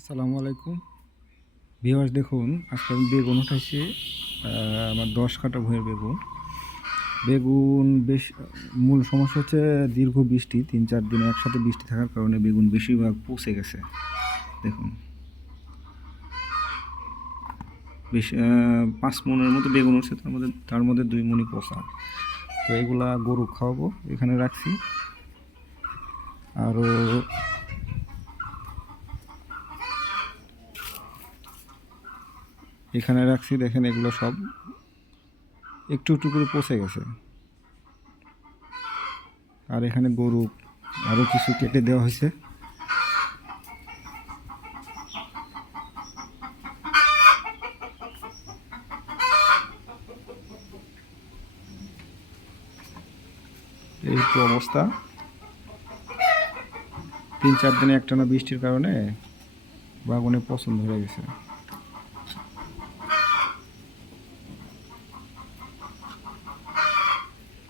আসসালামু আলাইকুম ভিউয়ার্স, দেখুন আজকে আমি বেগুন উঠাইছি। আমার 10 কাঠা ভুঁইয়ের বেগুন। বেগুন বেশ মূল সমস্যা হচ্ছে দীর্ঘ বৃষ্টি, 3-4 দিন একসাথে বৃষ্টি থাকার কারণে বেগুন বেশিরভাগ পচে গেছে। দেখুন বেশ 5 মনের মতো বেগুন উঠছে, তার মধ্যে 2 মনই পচা। তো এগুলা গরু খাওয়াবো, এখানে রাখছি। আরও এখানে রাখছি, দেখেন এগুলো সব একটু একটু করে পচে গেছে। আর এখানে গরু আরও কিছু কেটে দেওয়া হয়েছে। এই তো অবস্থা, 3-4 দিনে একটানা বৃষ্টির কারণে বাগানে পছন্দ হয়ে গেছে।